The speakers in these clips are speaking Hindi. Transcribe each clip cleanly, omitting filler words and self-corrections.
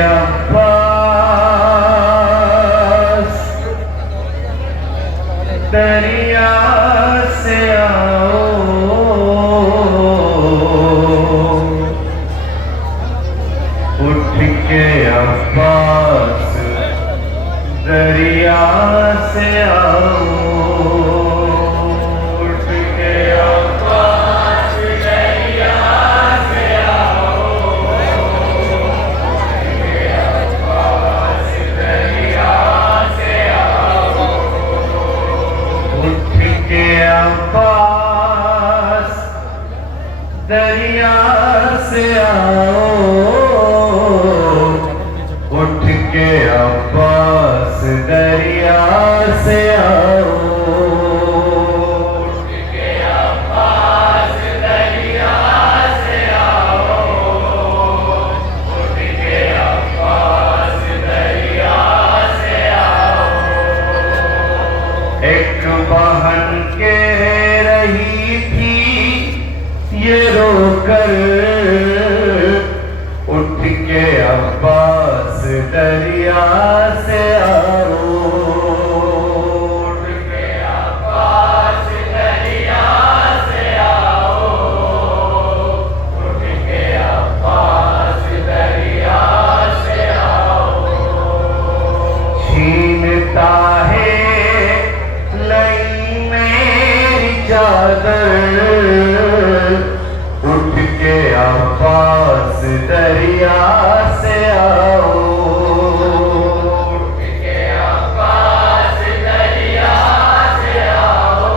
अब्बास दरिया से आओ, उठ के अब्बास दरिया से आओ, उठ के अब्बास दरिया से आओ, उठ के अब्बास दरिया से आओ, उठ के अब्बास दरिया से आओ, उठ के अब्बास दरिया से आओ, उठ के अब्बास दरिया से आओ, उठ के अब्बास दरिया से आओ। एक बहन के रही थी ये रोकर, उठ के अब्बास दरिया से आओ, उठ के अब्बास दरिया से आओ, उठ के अब्बास दरिया से आओ। छीनता है लई मेरी चादर, उठ के अब्बास दरिया से आओ, उठ के अब्बास दरिया से आओ,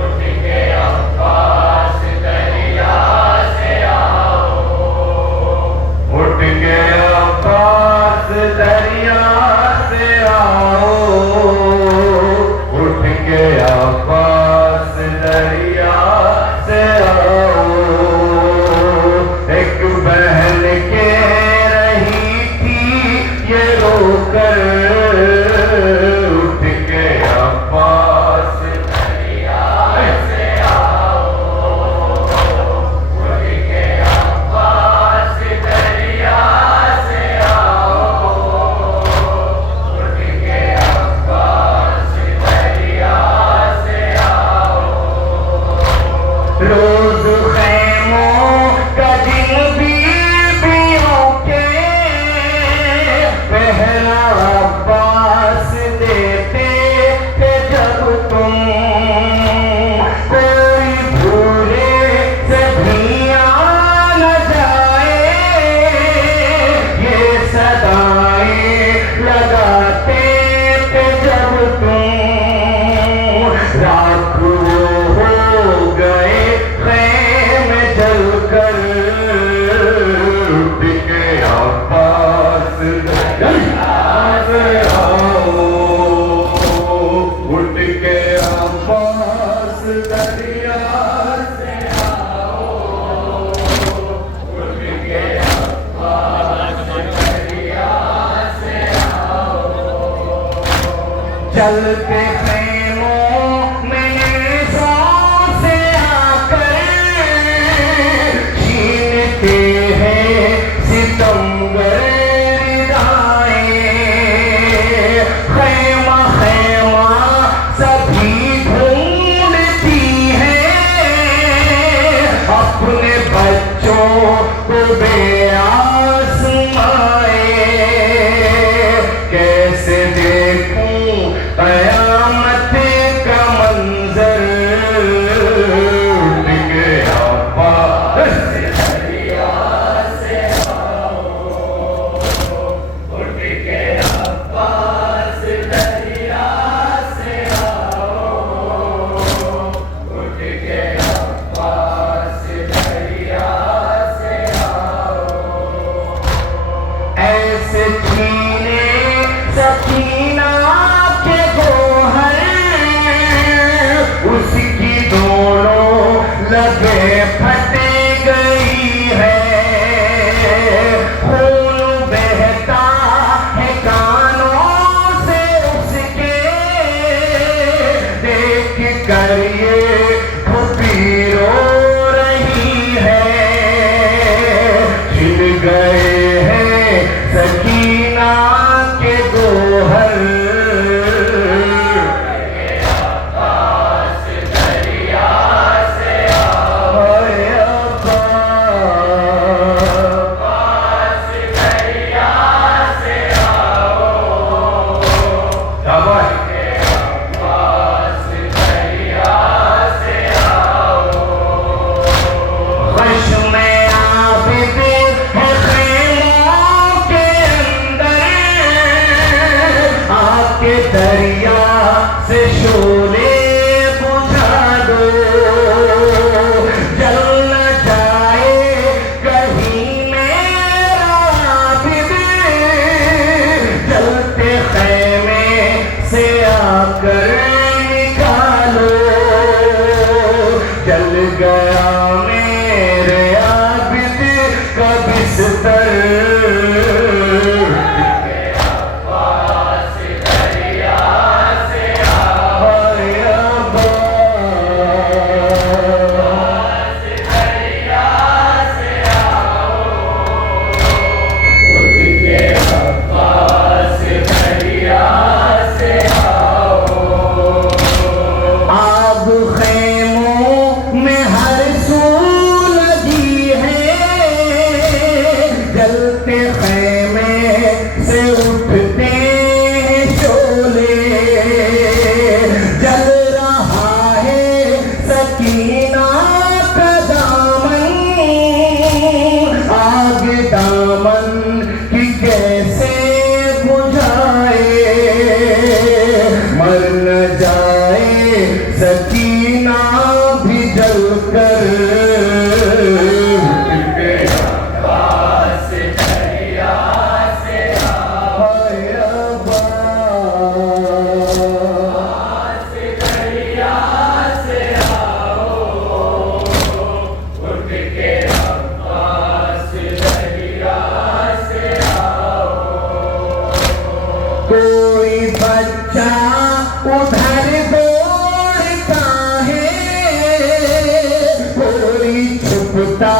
उठ के अब्बास दरिया से आओ, उठ के अब्बास दरिया से आओ, उठ के अब्बास दरिया से आओ। एक बहन के रही थी ये रोकर, उठ के अब्बास दरिया से आओ, उठ के अब्बास दरिया से आओ, उठ के अब्बास दरिया से आओ। रोज खैमों का दिन बीबियों के पहला अब्बास देते थे जब तुम, कोई भूले से भी आ न जाए, ये सदाएं लगाते थे जब तुम, रात को हो गए खैमे जलकर, उठ के अब्बास दरिया से आओ, उठ के अब्बास दरिया से आओ, उठ के अब्बास दरिया से आओ। चलते खैमों में सांसे आकर छीनते हैं सितमगर रिदाएं, खैमा खैमा सभी ढूंढती हैं अपने बच्चों को बेआसमाए, कैसे देखूं कयामत जलते खैमे से उठते शोले, जल रहा है सकीना का दामन, आग दामन की कैसे बुझाए, मर न जाए सकीना भी जलकर, कोई बच्चा उधर दौड़ता है, कोई छुपता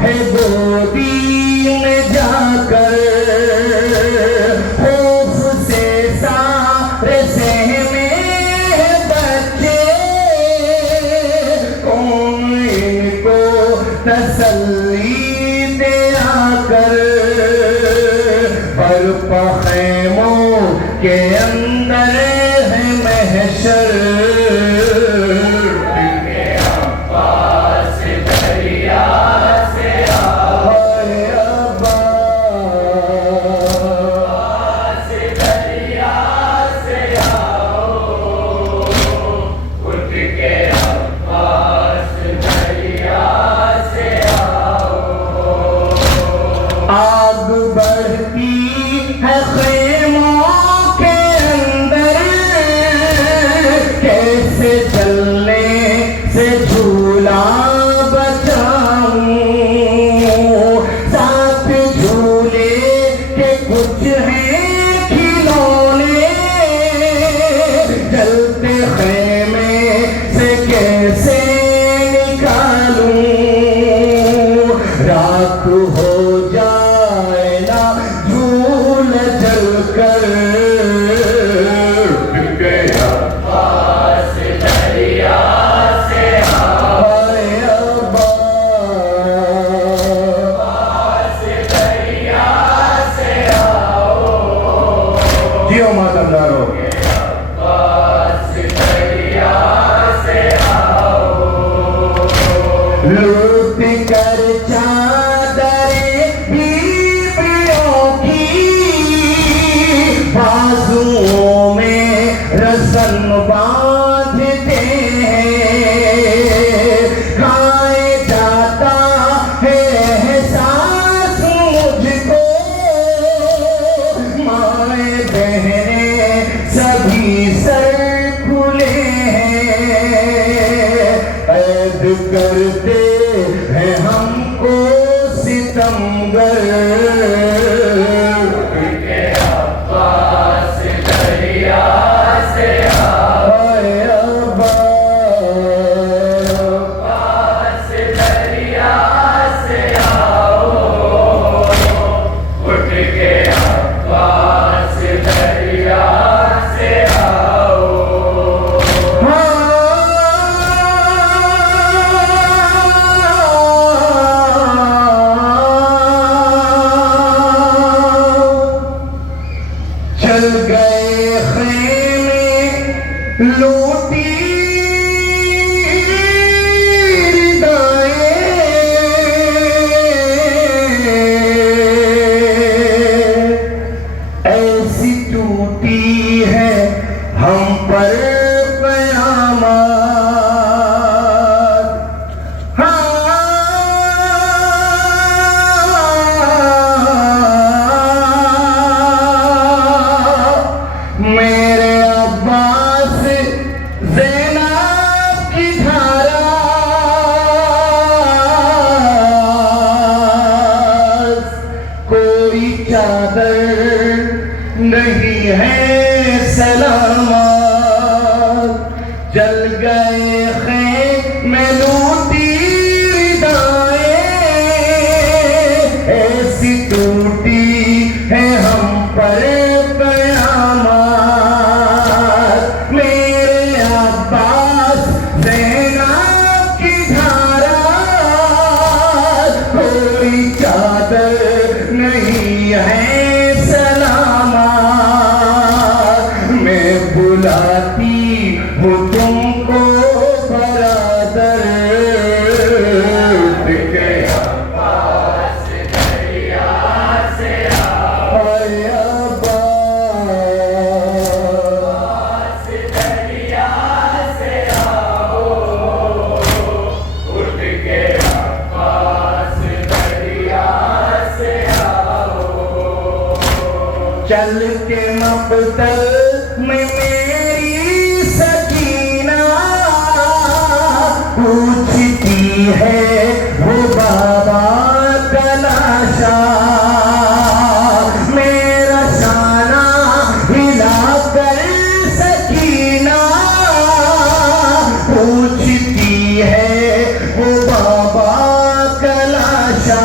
है गोदी में जाकर, खौफ से सारे सहमे हैं बच्चे, कौन इनको तसल्ली दे आकर, पर पखेमों के अंदर है महशर, के अब्बास दरिया से आओ, अब्बास दरिया से आओ, उठ के अब्बास दरिया से आओ। आग बढ़ती है खैमों के अंदर, कैसे जलने से झूला बचाऊं, साथ झूले के कुछ हैं खिलौने, जलते खैमे से कैसे निकालूं, राख हो जाए ना झूल जलकर, के अब्बास दरिया से आओ, अब्बास दरिया से आओ, जियो मातमदारो, अब्बास दरिया से आओ, लूट कर चादरे बीवियों की, बाजुओं में रस्म बांधते हैं, खाए जाता है एहसास मुझको, माए बहने सभी सर खुले हैं, ऐद करते हैं हमको सितमगर, के अब्बास दरिया से आओ, अब्बास दरिया से आओ, उठ के अब्बास दरिया से आओ। चल गए खैमे लूटी रिदाएं, ऐसी टूटी है हम पर कयामत, मेरे अब्बास ज़ैनब की धारा, कोई चादर नहीं है सलामत, जल गए खैमे लूटी रिदाएं, ऐसी टूटी है हम पर कयामत, मेरे अब्बास ज़ैनब की धारा, कोई चादर नहीं हैं सलामत, मैं बुलाती हूँ तुमको बरादर के पास दरिया से आओ, पास दरिया से आओ, उठ के पास दरिया से आओ। चल के मबतल में मेरी सकीना पूछती है वो बाबा तलाशा, मेरा शाना हिला कर सकीना पूछती है वो बाबा तलाशा।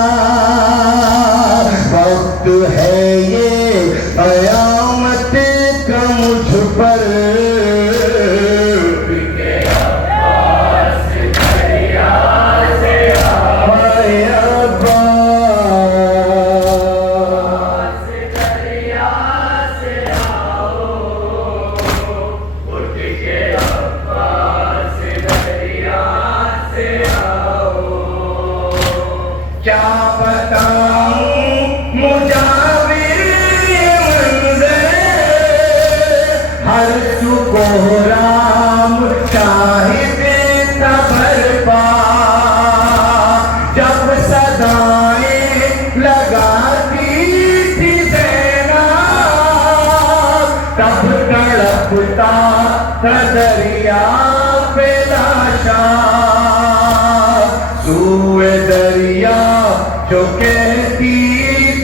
वक्त है ये कयामत का मुझ पर, पास दरिया से आओ, हाय अब्बा। पास दरिया से आओ, उठ के पास दरिया से आओ। क्या बताऊं मुजाविर ये मंज़र, हर सुकोराम शाहिद तबर पा, जब सदाएं लगाती थी ज़ैनब, तब तड़पता था दरिया पे लाशा। सूए दरिया जो कहती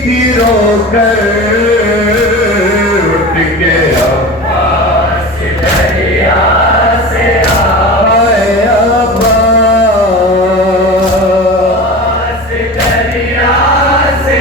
थी रोकर, उठ के पास दरिया से आओ, हाय अब्बा। पास दरिया से